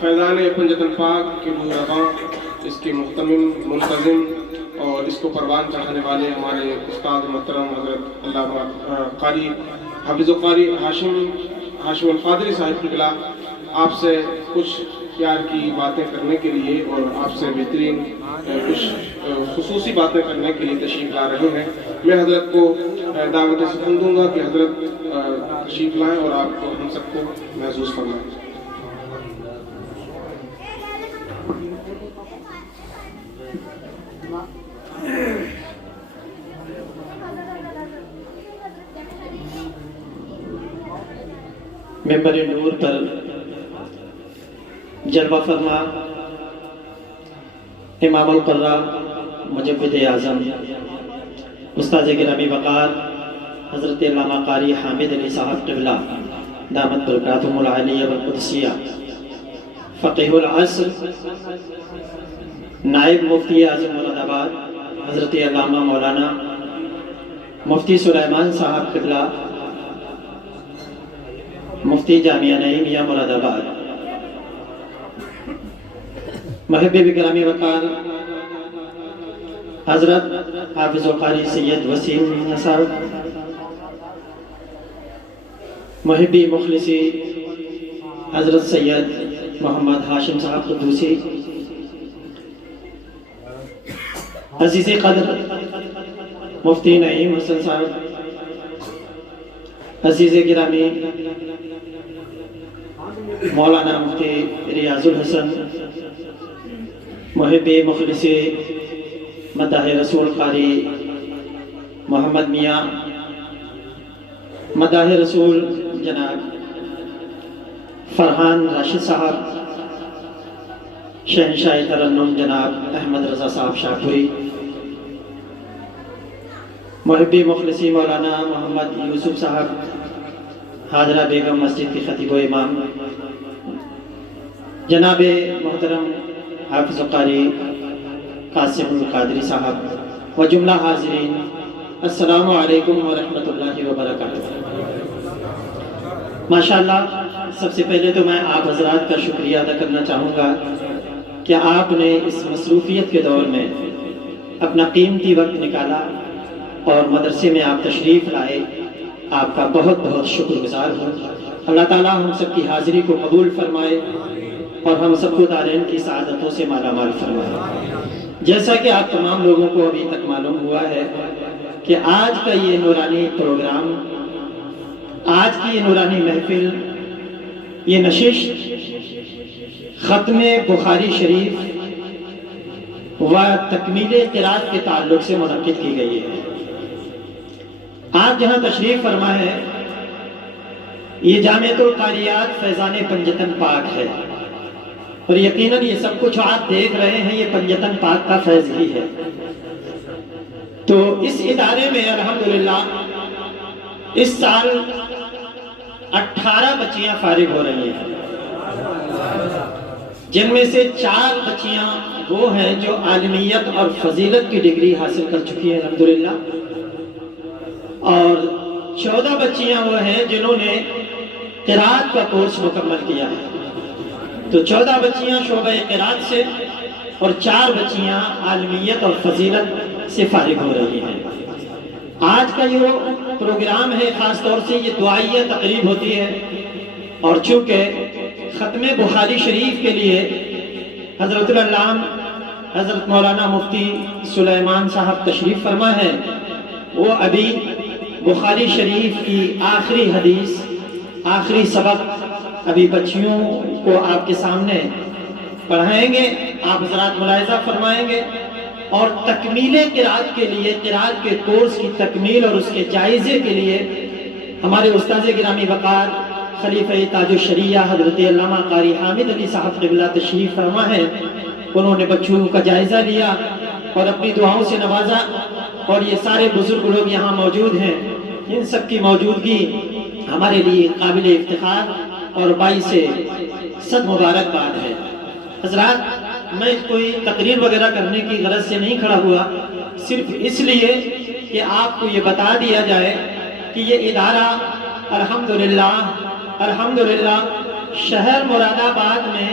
فیضان پنجتن پاک کے نورباں، اس کے محتمم منتظم اور اس کو پروان چڑھانے والے ہمارے استاد محترم حضرت علامہ قاری حافظ و قاری ہاشم القادری صاحب قبلہ آپ سے کچھ پیار کی باتیں کرنے کے لیے اور آپ سے بہترین کچھ خصوصی باتیں کرنے کے لیے تشریف لا رہے ہیں۔ میں حضرت کو دعوت سخن دوں گا کہ حضرت تشریف لائیں اور آپ کو ہم سب کو محسوس فرمائیں۔ ممبر نور پر جلوہ فرما امام القرہ مجود اعظم استاد گرامی وقار حضرت علامہ قاری حامد علی صاحب قبلہ دامت برکاتہم العالیہ والقدسیہ، فقیہ العصر نائب مفتی اعظم مراد آباد حضرت علامہ مولانا مفتی سلیمان صاحب قبلہ مفتی جامعہ نعیمیہ مراد آباد، محب گرامی وقار حضرت حافظ و قاری سید وسیم صاحب، محبی مخلصی حضرت سید محمد ہاشم صاحب قدوسی، عزیز قدر مفتی نعیم حسن صاحب، عزیز گرامی مولانا مفتی ریاض الحسن، محب مخلصی مداح رسول قاری محمد میاں، مداح رسول جناب فرحان راشد صاحب، شہنشاہ ترنم جناب احمد رضا صاحب شاہپوری، محبی مخلصی مولانا محمد یوسف صاحب، حاضرہ بیگم مسجد کی خطیب و امام، جناب محترم حافظ قاری قاسم القادری صاحب و جملہ حاضرین، السلام علیکم ورحمۃ اللہ وبرکاتہ۔ ماشاءاللہ، سب سے پہلے تو میں آپ حضرات کا شکریہ ادا کرنا چاہوں گا کہ آپ نے اس مصروفیت کے دور میں اپنا قیمتی وقت نکالا اور مدرسے میں آپ تشریف لائے، آپ کا بہت بہت شکر گزار ہوں۔ اللہ تعالیٰ ہم سب کی حاضری کو قبول فرمائے اور ہم سب کو دارین کی سعادتوں سے مالا مال فرمائے۔ جیسا کہ آپ تمام لوگوں کو ابھی تک معلوم ہوا ہے کہ آج کا یہ نورانی پروگرام، آج کی یہ نورانی محفل، یہ نشست ختم بخاری شریف و تکمیل قرات کے تعلق سے منعقد کی گئی ہے۔ آپ جہاں تشریف فرما ہے یہ جامعۃ القاریات فیضان پنجتن پاک ہے، اور یقیناً یہ سب کچھ آپ دیکھ رہے ہیں یہ پنجتن پاک کا فیض ہی ہے۔ تو اس ادارے میں الحمدللہ اس سال 18 بچیاں فارغ ہو رہی ہیں، جن میں سے 4 بچیاں وہ ہیں جو عالمیت اور فضیلت کی ڈگری حاصل کر چکی ہیں الحمدللہ، اور 14 بچیاں وہ ہیں جنہوں نے قرات کا کورس مکمل کیا ہے۔ تو 14 بچیاں شعبہ قرات سے اور 4 بچیاں عالمیت اور فضیلت سے فارغ ہو رہی ہیں۔ آج کا یہ پروگرام ہے، خاص طور سے یہ دعائیہ تقریب ہوتی ہے، اور چونکہ ختم بخاری شریف کے لیے حضرت العلامہ حضرت مولانا مفتی سلیمان صاحب تشریف فرما ہے، وہ ابھی بخاری شریف کی آخری حدیث، آخری سبق ابھی بچیوں کو آپ کے سامنے پڑھائیں گے، آپ حضرات ملاحظہ فرمائیں گے، اور تکمیل قرات کے لیے، قرات کے کورس کی تکمیل اور اس کے جائزے کے لیے ہمارے استاد گرامی وقار خلیفہ تاج الشریعہ حضرت علامہ قاری حامد علی صاحب قبلہ تشریف فرما ہے۔ انہوں نے بچوں کا جائزہ لیا اور اپنی دعاؤں سے نوازا، اور یہ سارے بزرگ لوگ یہاں موجود ہیں، ان سب کی موجودگی ہمارے لیے قابل افتخار اور باعث صد مبارکباد ہے۔ حضرات، میں کوئی تقریر وغیرہ کرنے کی غرض سے نہیں کھڑا ہوا، صرف اس لیے کہ آپ کو یہ بتا دیا جائے کہ یہ ادارہ الحمدللہ شہر مراد آباد میں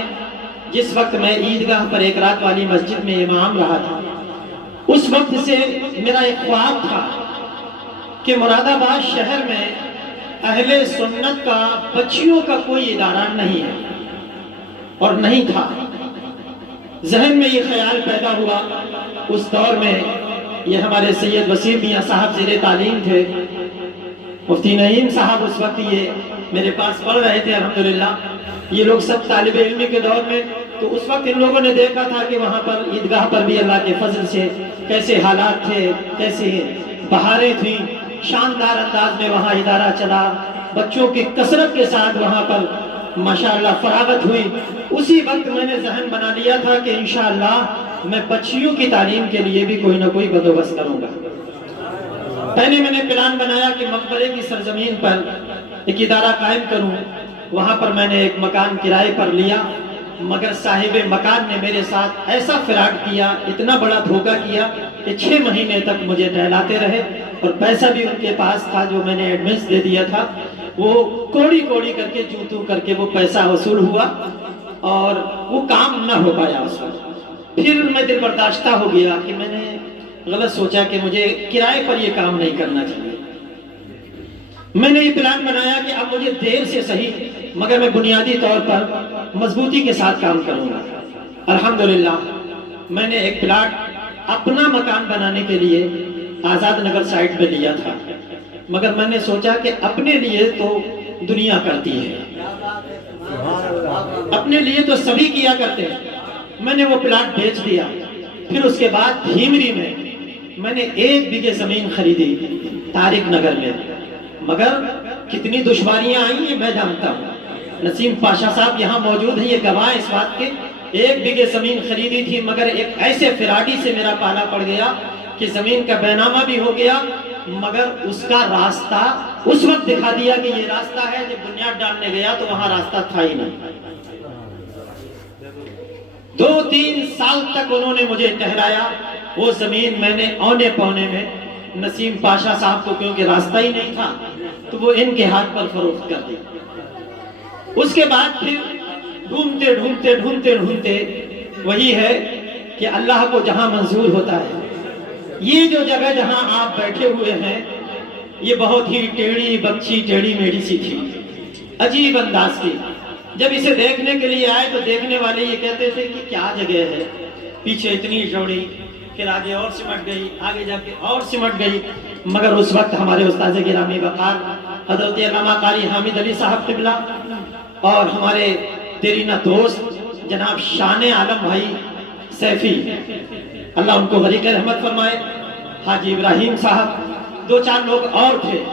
جس وقت میں عیدگاہ پر ایک رات والی مسجد میں امام رہا تھا، اس وقت سے میرا ایک خواب تھا کہ مراد آباد شہر میں اہل سنت کا بچیوں کا کوئی ادارہ نہیں ہے اور نہیں تھا۔ ذہن میں یہ خیال پیدا ہوا، اس دور میں یہ ہمارے سید وسیم میاں صاحب زیر تعلیم تھے، مفتی نعیم صاحب اس وقت یہ میرے پاس پڑھ رہے تھے الحمدللہ، یہ لوگ سب طالب علمی کے دور میں۔ تو اس وقت ان لوگوں نے دیکھا تھا کہ وہاں پر عیدگاہ پر بھی اللہ کے فضل سے کیسے حالات تھے، کیسے بہاریں تھیں، شاندار انداز میں وہاں ادارہ چلا، بچوں کی کثرت کے ساتھ وہاں پر ماشاءاللہ فراغت ہوئی۔ اسی وقت میں نے ذہن بنا لیا تھا کہ انشاءاللہ میں بچیوں کی تعلیم کے لیے بھی کوئی نہ کوئی بندوبست کروں گا۔ پہلے میں نے پلان بنایا کہ مقبرے کی سرزمین پر ایک ادارہ قائم کروں، وہاں پر میں نے ایک مکان کرائے پر لیا، مگر صاحب مکان نے میرے ساتھ ایسا فراڈ کیا، اتنا بڑا دھوکہ کیا کہ 6 مہینے تک مجھے ٹہلاتے رہے، اور پیسہ بھی ان کے پاس تھا جو میں نے ایڈوانس دے دیا تھا، وہ کوڑی کوڑی کر کے جوں کر کے وہ پیسہ وصول ہوا اور وہ کام نہ ہو پایا اس وقت۔ پھر میں دل برداشتہ ہو گیا کہ میں نے غلط سوچا کہ مجھے کرائے پر یہ کام نہیں کرنا چاہیے۔ میں نے یہ پلان بنایا کہ اب مجھے دیر سے صحیح مگر میں بنیادی طور پر مضبوطی کے ساتھ کام کروں گا۔ الحمدللہ میں نے ایک پلاٹ اپنا مکان بنانے کے لیے آزاد نگر سائٹ پہ لیا تھا، مگر میں نے سوچا کہ اپنے لیے تو دنیا کرتی ہے، اپنے لیے تو سبھی کیا کرتے ہیں۔ میں نے وہ پلاٹ بیچ دیا۔ پھر اس کے بعد بھیمری میں نے 1 بیگھے زمین خریدی طارق نگر میں، مگر کتنی دشواریاں آئیں یہ میں جانتا ہوں۔ نسیم پاشا صاحب یہاں موجود ہیں، یہ گواہ اس بات کے۔ 1 بیگھے زمین خریدی تھی، مگر ایک ایسے فراڈی سے میرا پالا پڑ گیا کہ زمین کا بینامہ بھی ہو گیا، مگر اس کا راستہ اس وقت دکھا دیا کہ یہ راستہ ہے، جب بنیاد ڈالنے گیا تو وہاں راستہ تھا ہی نہیں۔ 2-3 سال تک انہوں نے مجھے ٹہلایا، وہ زمین میں نے اونے پونے میں نسیم پاشا صاحب کو، کیونکہ راستہ ہی نہیں تھا تو وہ ان کے ہاتھ پر فروخت کر دی۔ اس کے بعد پھر ڈھونڈتے ڈھونڈتے ڈھونڈتے ڈھونڈتے وہی ہے کہ اللہ کو جہاں منظور ہوتا ہے۔ یہ جو جگہ جہاں آپ بیٹھے ہوئے ہیں یہ بہت ہی ٹیڑھی بچی ٹیڑھی میڑھی سی تھی، عجیب انداز کی۔ جب اسے دیکھنے کے لیے آئے تو دیکھنے والے یہ کہتے تھے کہ کیا جگہ ہے، پیچھے اتنی چوڑی، پھر آگے اور سمٹ گئی، آگے جا کے اور سمٹ گئی۔ مگر اس وقت ہمارے استاذ گرامی وقار حضرت علامہ قاری حامد علی صاحب قبلہ اور ہمارے دیرینہ دوست جناب شان عالم بھائی سیفی، اللہ ان کو غریق رحمت فرمائے، حاجی ابراہیم صاحب، 2-4 لوگ اور تھے۔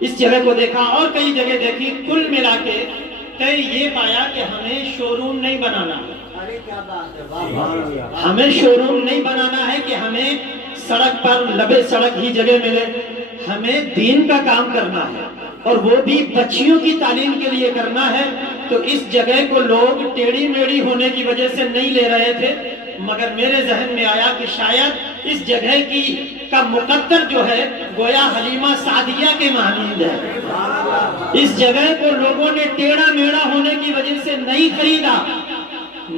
اس جگہ کو دیکھا اور کئی جگہ دیکھی، کل ملا کے یہ پایا کہ ہمیں شو روم نہیں بنانا، ہمیں شو روم نہیں بنانا ہے کہ ہمیں سڑک پر لبے سڑک ہی جگہ ملے، ہمیں دین کا کام کرنا ہے اور وہ بھی بچیوں کی تعلیم کے لیے کرنا ہے۔ تو اس جگہ کو لوگ ٹیڑھی میڑھی ہونے کی وجہ سے نہیں لے رہے تھے، مگر میرے ذہن میں آیا کہ شاید اس جگہ کا مقدر جو ہے گویا حلیمہ سعدیہ کے مانند ہے۔ اس جگہ کو لوگوں نے ٹیڑھا میڑھا ہونے کی وجہ سے نہیں خریدا،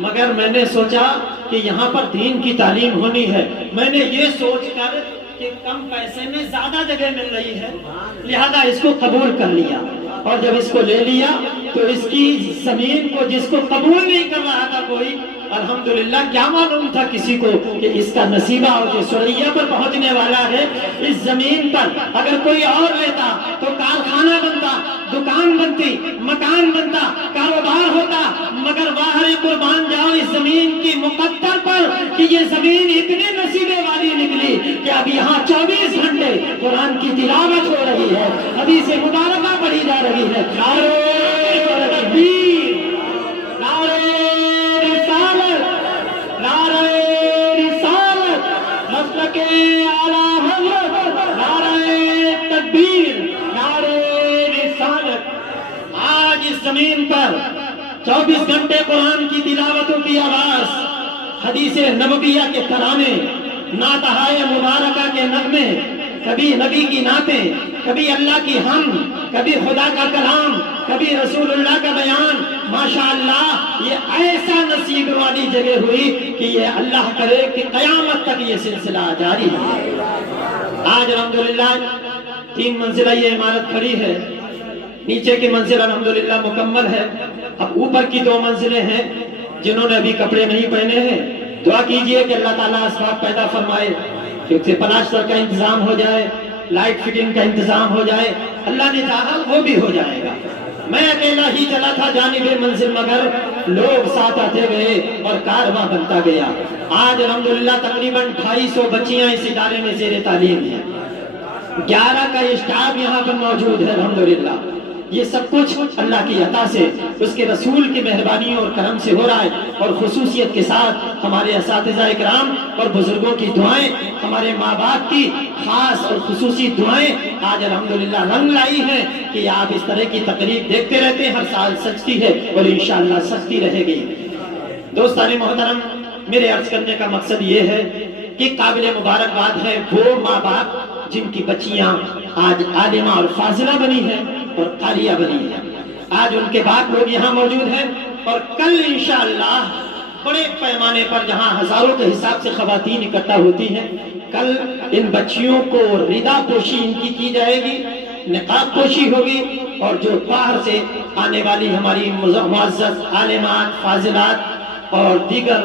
مگر میں نے سوچا کہ یہاں پر دین کی تعلیم ہونی ہے۔ میں نے یہ سوچ کر کہ کم پیسے میں زیادہ جگہ مل رہی ہے، لہذا اس کو قبول کر لیا، اور جب اس کو لے لیا تو اس کی زمین کو جس کو قبول نہیں کر رہا تھا کوئی، الحمدللہ کیا معلوم تھا کسی کو کہ اس کا نصیبہ اور جو سریا پر پہنچنے والا ہے، اس زمین پر اگر کوئی اور لیتا تو کارخانہ بنتا، دکان بنتی، مکان بنتا، کاروبار ہوتا، مگر باہر قربان جاؤ اس زمین کی مقدر پر کہ یہ زمین اتنے نصیبے والی نکلی کہ اب یہاں 24 گھنٹے قرآن کی تلاوت ہو رہی ہے، حدیث مبارکہ پڑھی جا رہی ہے۔ نعرہ تکبیر، نعرہ رسالت، نعرہ رسالت، مسلک اعلیٰ حضرت، نعرہ تکبیر، نعرہ رسالت۔ آج اس زمین پر 24 گھنٹے قرآن کی تلاوتوں کی آواز، حدیث نبویہ کے ترانے، نعتہائے مبارکہ کے نغمے، کبھی نبی کی نعتیں، کبھی اللہ کی حمد، کبھی خدا کا کلام، کبھی رسول اللہ کا بیان، ماشاءاللہ یہ ایسا نصیب نصیب والی جگہ ہوئی کہ یہ اللہ کرے کہ قیامت تک یہ سلسلہ جاری ہے۔ آج الحمدللہ 3 منزلہ یہ عمارت کھڑی ہے، نیچے کی منزل الحمدللہ مکمل ہے، اب اوپر کی 2 منزلیں ہیں۔ جنہوں نے ابھی کپڑے نہیں پہنے ہیں دعا کیجئے کہ اللہ تعالیٰ اسباب پیدا فرمائے کہ اسے پلاسٹر کا انتظام ہو جائے، لائٹ فٹنگ کا انتظام ہو جائے، اللہ نے چاہا وہ بھی ہو جائے گا۔ میں اکیلا ہی چلا تھا جانب منزل، مگر لوگ ساتھ آتے گئے اور کارواں بنتا گیا۔ آج الحمدللہ تقریباً 250 بچیاں اس ادارے میں زیر تعلیم ہیں، 11 کا اسٹاف یہاں پر موجود ہے الحمدللہ۔ یہ سب کچھ اللہ کی عطا سے، اس کے رسول کی مہربانی اور کرم سے ہو رہا ہے، اور خصوصیت کے ساتھ ہمارے اساتذہ اکرام اور بزرگوں کی دعائیں، ہمارے ماں باپ کی خاص اور خصوصی دعائیں آج الحمدللہ رنگ لائی ہیں کہ آپ اس طرح کی تقریب دیکھتے رہتے ہیں، ہر سال سجتی ہے اور انشاءاللہ سجتی رہے گی۔ دوستان محترم، میرے عرض کرنے کا مقصد یہ ہے کہ قابل مبارکباد ہے وہ ماں باپ جن کی بچیاں آج عالمہ اور فاضلہ بنی ہیں اور قاریہ بنی ہیں۔ آج ان کے باپ لوگ یہاں موجود ہیں، اور کل انشاءاللہ بڑے پیمانے پر جہاں ہزاروں کے حساب سے خواتین اکٹھا ہوتی ہیں، کل ان بچیوں کو ردا پوشی ان کی جائے گی، نقاب پوشی ہوگی، اور جو باہر سے آنے والی ہماری معزز عالمات، فاضلات اور دیگر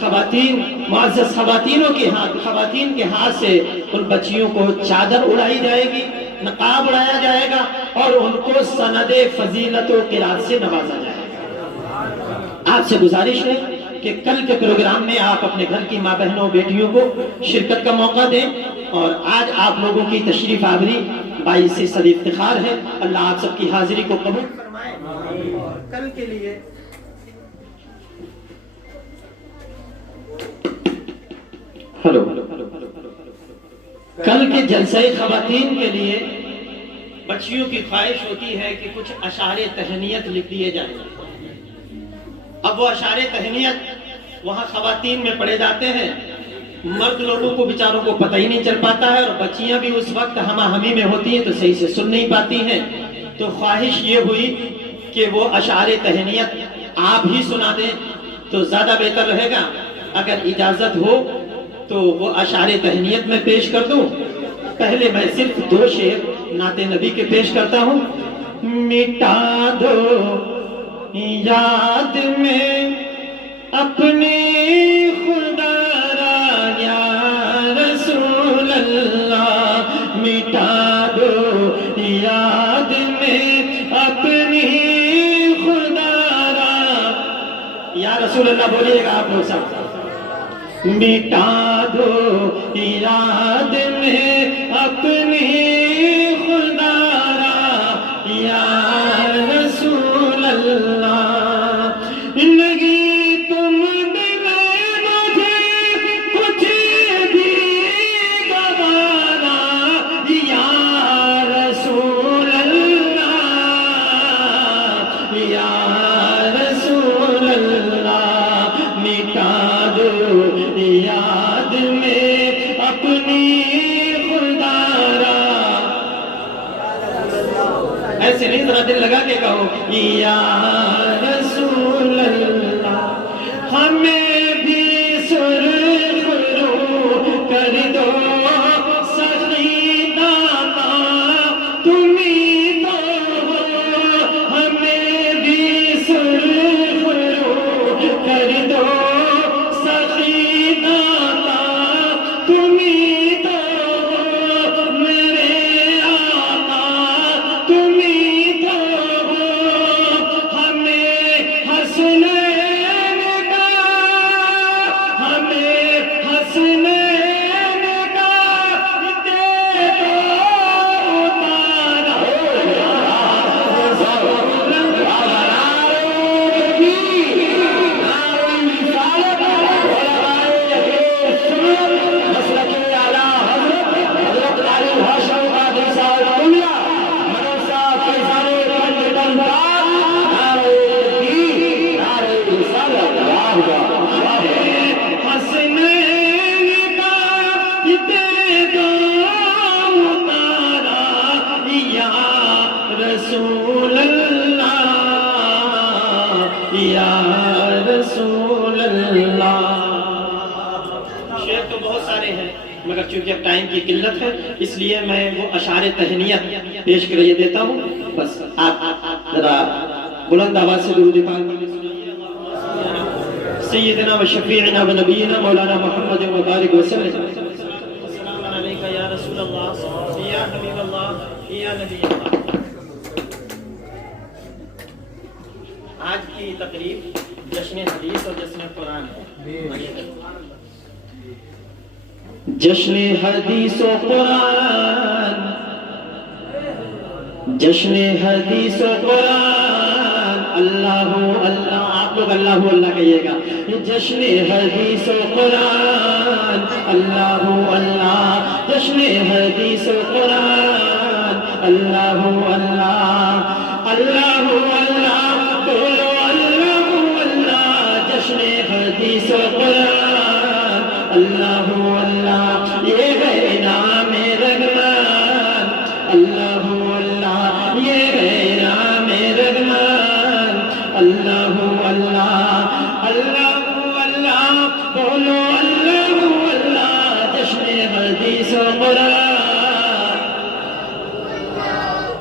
خواتین، معزز خواتین کے ہاتھ سے ان بچیوں کو چادر اڑائی جائے گی، نقاب اڑایا جائے گا، اور ان کو سند فضیلت و قرات سے نوازا جائے گا۔ آپ سے گزارش ہے کہ کل کے پروگرام میں آپ اپنے گھر کی ماں بہنوں بیٹیوں کو شرکت کا موقع دیں، اور آج آپ لوگوں کی تشریف آوری باعث صد افتخار ہے۔ اللہ آپ سب کی حاضری کو قبول فرمائے، اور کل کے لیے کل کے جلسہ خواتین کے لیے بچیوں کی خواہش ہوتی ہے کہ کچھ اشعار تہنیت لکھ دیے جائیں۔ اب وہ اشعار تہنیت وہاں خواتین میں پڑھے جاتے ہیں، مرد لوگوں کو بیچاروں کو پتہ ہی نہیں چل پاتا ہے، اور بچیاں بھی اس وقت ہمہ ہمی میں ہوتی ہیں تو صحیح سے سن نہیں پاتی ہیں۔ تو خواہش یہ ہوئی کہ وہ اشعار تہنیت آپ ہی سنا دیں تو زیادہ بہتر رہے گا۔ اگر اجازت ہو تو وہ اشعار تہنیت میں پیش کر دوں۔ پہلے میں صرف 2 شعر نعت نبی کے پیش کرتا ہوں۔ مٹا دو یاد میں اپنی خدا را یا رسول اللہ، مٹا دو یاد میں اپنی خدا را، یا رسول اللہ بولیے گا آپ لوگ سب۔ مٹا دو یاد میں اپنی خدا را یا رسول اللہ، نہیں تم بغیر مجھے کچھ بھی گوارا یا رسول اللہ، یا رسول اللہ، مٹا دو یاد میں اپنی خدا را، ایسے نہیں ذرا دل لگا کے کہو یا رسول اللہ، ہمیں بھی سرخ رو کر دو سخی داتا، تمہیں تو ہو، ہمیں بھی سرخ رو کر دو سخی داتا، تمہیں تو ہو میرے آقا، تمہیں تو ہو، ہمیں حسنین کا، ہمیں حسنین کا دے دو اتارا، حسنین کا دے دو اتارا یا رسول اللہ، یا رسول مگر چونکہ اب ٹائم کی قلت ہے اس لیے میں وہ اشعار تہنیت پیش کر دیتا ہوں. بس آپ ذرا بلند آواز سے درود پاک میں سیدنا و شفیعنا و نبینا مولانا محمد و بارک وسلم. السلام علیکم یا رسول اللہ یا حبیب اللہ یا نبی اللہ. آج کی تقریب جشن حدیث اور جشن قرآن ہے. جشن حدیث و قرآن، جشن حدیث و قرآن، اللہ اللہ. آپ لوگ اللہ اللہ کہیے گا. جشن حدیث و قرآن، اللہ اللہ. جشن حدیث و قرآن، اللہ اللہ. اللہ اللہ بولو اللہ اللہ. جشن حدیث و قرآن، اللہ اللہ. یہ ہے نام رحمان، اللہ اللہ. یہ ہے نام رحمان، اللہ اللہ. اللہ اللہ بولو اللہ اللہ. جشن حدیث و قرآن.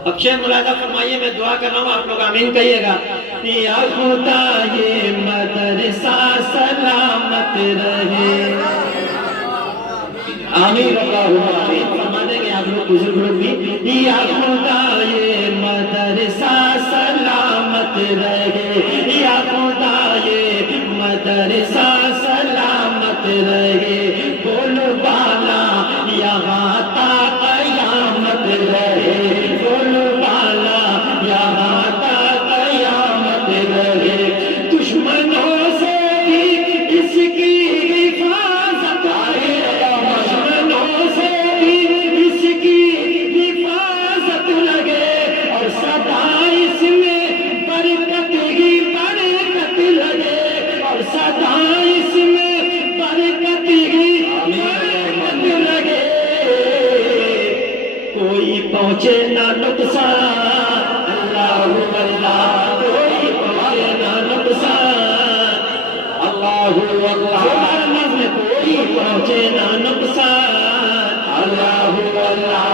اب شعر ملاحظہ فرمائیے، میں دعا کر رہا ہوں آپ لوگ آمین کہیے گا. یا خدا یہ مدرسہ سلامت رہے. آمین اللہ آمین فرما دیں گے آپ لوگ بزرگ لوگ بھی. یا خدا یہ مدرسہ سلامت رہے. یا خدا یہ مدرسہ سلامت رہے. بولو بالا یہاں تا قیامت رہے. بولو بالا یہاں تا قیامت رہے. دشمنوں سے بھی اس کی حفاظت ہے. دشمنوں سے بھی اس کی حفاظت لگے. اور سدا اس میں برکت ہی برکت لگے. اور سدا اس میں برکت ہی برکت لگے. کوئی پہنچے نہ نقصان، اللہ اللہ. کوئی پہنچے نہ نقصان، اللہ اللہ. میں کوئی پہنچے نہ نقصان، اللہ اللہ.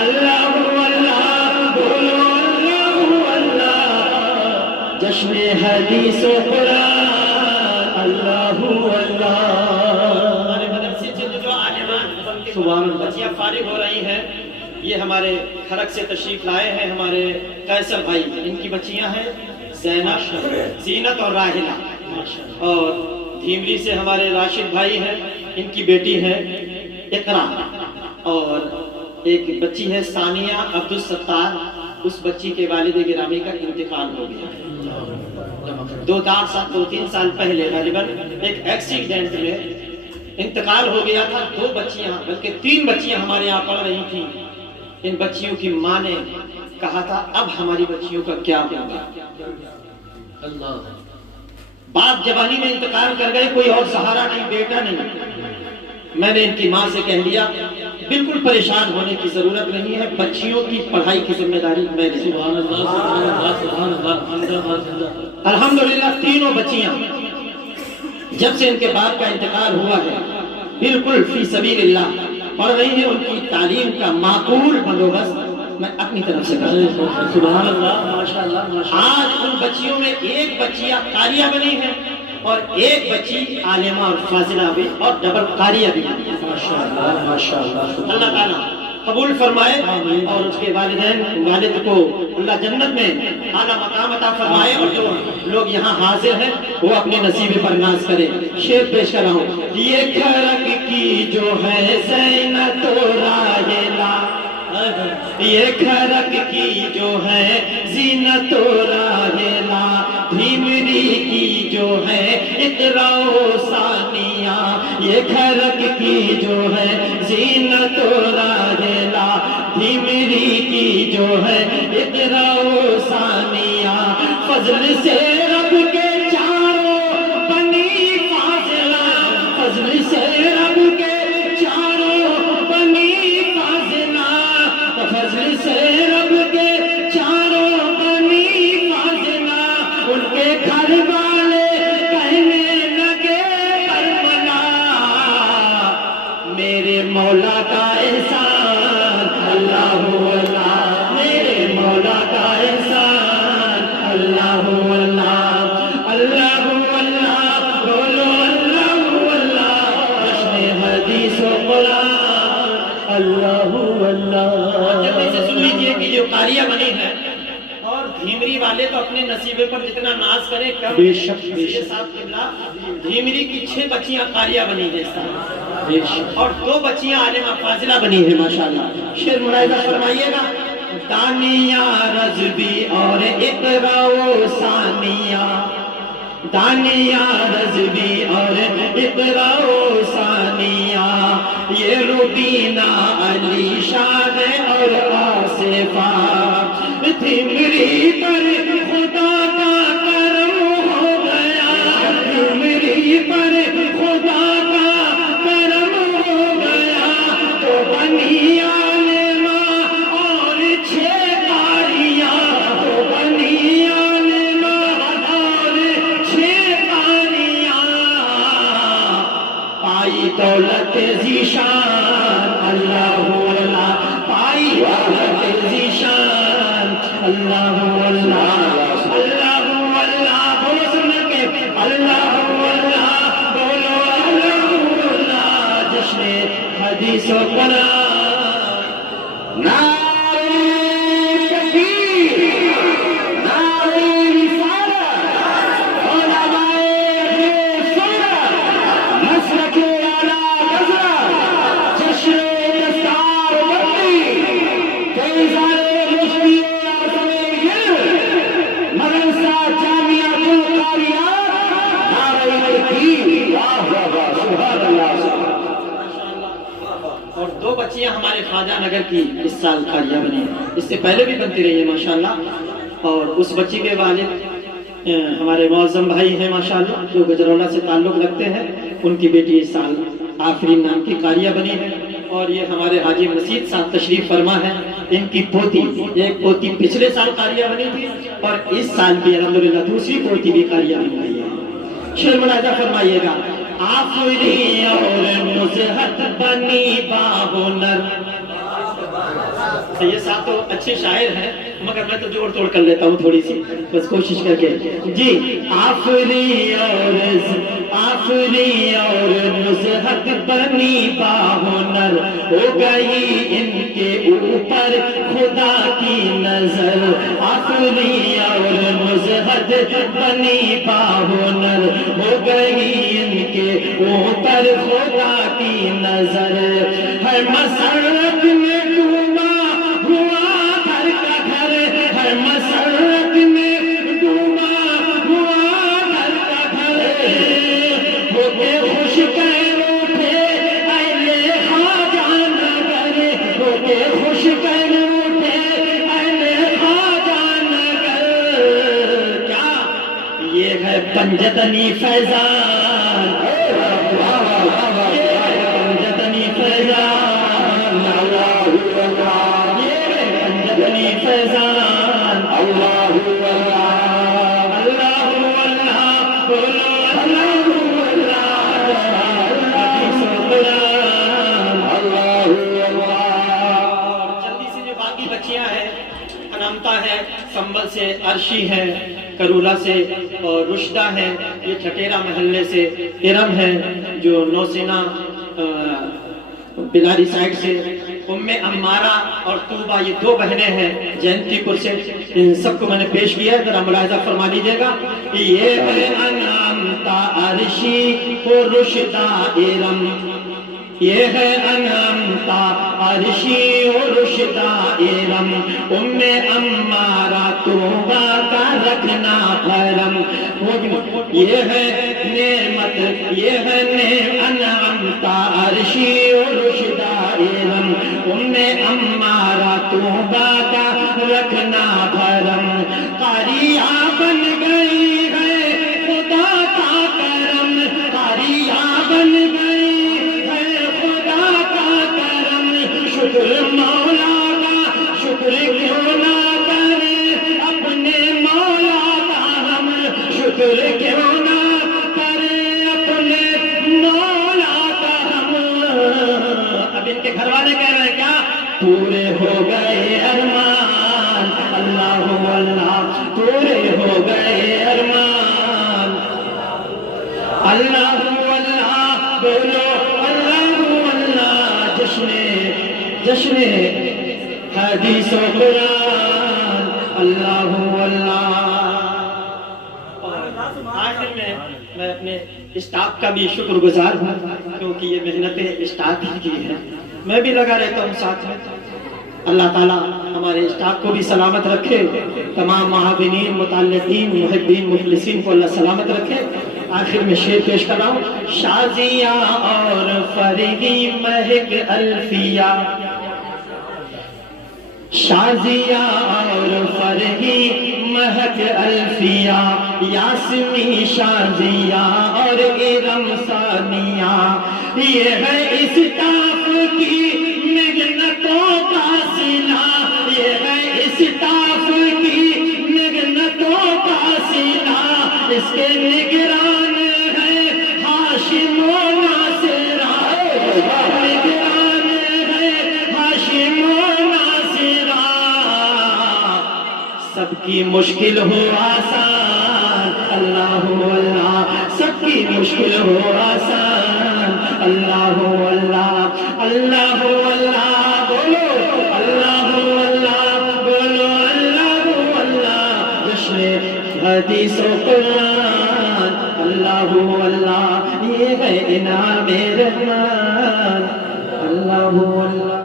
اللہ اللہ بولو اللہ اللہ. جشن حدیث و قرآن، اللہ اللہ. ہمارے مدرسے سے جو عالمان سبحان اللہ بچیاں فارغ ہو رہی ہیں، یہ ہمارے کھڑک سے تشریف لائے ہیں ہمارے قیصر بھائی. ان کی بچیاں ہیں زینب، زینت اور راحلہ. اور دھیمری سے ہمارے راشد بھائی ہیں، ان کی بیٹی ہے اقرا. اور ایک بچی ہے ثانیہ عبدالستار. اس بچی کے والد گرامی کا انتقال ہو گیا ہے. دو تین سال پہلے غالباً ایک ایکسیڈنٹ میں انتقال ہو گیا تھا. 2 بچیاں بلکہ 3 بچیاں ہمارے یہاں پڑھ رہی تھیں. ان بچیوں کی ماں نے کہا تھا اب ہماری بچیوں کا کیا ہوگا. اللہ. باپ جوانی میں انتقال کر گئے، کوئی اور سہارا نہیں، بیٹا نہیں. میں نے ان کی ماں سے کہہ دیا بالکل پریشان ہونے کی ضرورت نہیں ہے، بچیوں کی پڑھائی کی ذمہ داری میں نے. سبحان اللہ سبحان اللہ. الحمدللہ تینوں بچیاں جب سے ان کے باپ کا انتقال ہوا ہے بالکل فی سبیل اللہ پڑھ رہی ہیں. ان کی تعلیم کا معقول بندوبست میں اپنی طرف سے کرتا ہوں. سبحان اللہ ماشاءاللہ. آج ان بچیوں میں ایک بچیاں قاریہ بنی ہے اور ایک بچی عالمہ اور فاضلہ بھی اور ڈبل قاریہ بھی. ماشاءاللہ ماشاءاللہ. اللہ تعالیٰ قبول فرمائے اور اس کے والد کو اللہ جنت میں اعلیٰ مقام عطا فرمائے. اور جو لوگ یہاں حاضر ہیں وہ اپنے نصیب پر ناز کریں. شعر پیش کر رہا ہوں. یہ کھڑک کی جو ہے زینت و راحلہ، یہ کھڑک کی جو ہے زینت و راحلہ، دھیمری کی جو ہے اقرا و ثانیہ. یہ کھڑک کی جو ہے زینت و راحلہ، دھیمری کی جو ہے اقرا و ثانیہ. فضل سے رب کے چاروں بنی فاضلہ، فضل سے رب کے چاروں بنی فاضلہ، فضل سے رب کے چاروں بنی فاضلہ. ان کے گھر والے کہنے لگے کربلا، میرے حدیث و قرآن اللہ اللہ. جلدی سے سن لیجئے کہ جو قاریہ بنی ہے، اور دھیمری والے تو اپنے نصیبے پر جتنا ناز کریں کم. بے شک یہ صاحب قبلہ دھیمری کی 6 بچیاں قاریہ بنی ہیں اس طرح، اور 2 بچیاں عالمہ فاضلہ بنی ہیں ماشاءاللہ. شعر ملاحظہ فرمائیے گا. دانیہ رضوی اور اقرا و ثانیہ، دانیہ رضوی اور اقرا و ثانیہ، یہ روبینہ علی شاد اور آصفہ. دھیمری پر خدا کا کرم ہو گیا، دھیمری پر خدا کا کرم ہو گیا. تو بنی عالمہ اور 6 قاریہ، تو بنی عالمہ اور 6 قاریہ. پائی دولت ذیشان اللہ اللہ، پائی دولت ذیشان اللہ اللہ اللہ اللہ. بولو سن کے اللہ اللہ، بولو اللہ اللہ. جشن حدیث و قرآن. نعرہ تکبیر، نعرہ رسالت، علماء سنت، مسلک اعلیٰ حضرت، جشن دستار بندی، فیضان مدرسہ جامعہ القاریہ. نعرہ تکبیر، واہ واہ واہ، سبحان اللہ. اور 2 بچیاں ہمارے خواجہ نگر کی اس سال قاریہ بنی ہیں، اس سے پہلے بھی بنتی رہی ہے ماشاءاللہ. اور اس بچی کے والد ہمارے معظم بھائی ہیں ماشاءاللہ، جو گجرولہ سے تعلق رکھتے ہیں. ان کی بیٹی اس سال آفرین نام کی قاریہ بنی ہے. اور یہ ہمارے حاجی مسید صاحب تشریف فرما ہے. ان کی پوتی، ایک پوتی پچھلے سال قاریہ بنی تھی، اور اس سال بھی الحمدللہ دوسری پوتی بھی قاریہ بن گئی ہے. شعر ملاحظہ فرمائیے گا. آفری اور نزہت بنی باہنر. سید صاحب تو اچھے شاعر ہیں، مگر میں تو جوڑ توڑ کر لیتا ہوں تھوڑی سی بس کوشش کر کے. جی آفری اور نزہت بنی باہنر، ہو گئی ان کے اوپر خدا کی نظر. آفری اور نزہت بنی باہنر، ہو گئی ان کے اوپر خدا کی نظر. ہر مسرت میں ڈوبا ہوا گھر کا گھر، ہر مسرت میں ڈوبا ہوا گھر کا گھر. ہوتے خوش کر اٹھے اہل خواجہ نگر، ہوتے خوش کر اٹھے اہل خواجہ نگر. کیا یہ ہے پنجتنی فیضان، پنجتنی فیضان اللہ اللہ، یہ پنجتنی فیضان اللہ اللہ اللہ اللہ. بولو اللہ اللہ، حدیث و قرآن اللہ اللہ. جلدی سے جو باقی بچیاں ہیں، انامتا ہے، سنبل سے، عرشی ہے، کرولا سے، اور رشدہ ہے، یہ ٹھٹیرا محلے سے، ارم ہے جو نوسینا بلاری سائڈ سے، ام امارہ اور طوبہ، یہ 2 بہنیں ہیں جینتی پور سے. ان سب کو میں نے پیش کیا ہے، ذرا ملاحظہ فرما لیجیے گا. یہ ہے انامتا عرشی و رشدہ ارم، یہ ہے انامتا عرشی و رشدہ ارم. ام امارہ طوبہ کا رکھنا حرم. یہ ہے نعمت، یہ ہے انعمتا عرشی و رشدہ ارم. ام امارہ طوبہ کا رکھنا حرم. قاریہ بن گئی ہے خدا کا کرم، قاریہ بن گئی ہے خدا کا کرم. شکر مولا کا، شکر کیوں نہ کرے اپنے مولا کا ہم، شکر کیوں نہ کرے اپنے مولا کا ہم. اب ان کے گھر والے کہہ رہے ہیں کیا؟ پورے ہو گئے ارمان اللہ اللہ، پورے ہو گئے ارمان اللہ اللہ. بولو اللہ جشن حدیث و قرآن اللہ اللہ۔ آخر میں اپنے اسٹاف کا بھی شکر گزار ہوں، کیونکہ یہ محنتیں اسٹاف ہی کی ہیں، میں بھی لگا رہتا ہوں ساتھ میں۔ اللہ تعالیٰ ہمارے اسٹاف کو بھی سلامت رکھے، تمام معاونین، متعلقین، محبین، مخلصین کو اللہ سلامت رکھے۔ آخر میں شعر پیش کر رہا ہوں۔ شازیہ اور فرحی مہک الفیہ، شازیہ اور فرحی مہک الفیہ، یاسمی شازیہ اور ارم ثانیہ، یہ ہے اسٹاف کی محنتوں کا صلہ، یہ ہے اسٹاف کی محنتوں کا صلہ، اس کے نگران ہے ہاشم و ناصرہ، نگران ہے ہاشم و ناصرہ، سب کی مشکل ہو آسان اللہ اللہ، سب کی مشکل ہو آسان اللہ اللہ، اللہ اللہ بولو، اللہ اللہ بولو، اللہ اللہ، جشن حدیث و قرآن اللہ اللہ، یہ ہے انعام رحمان اللہ اللہ۔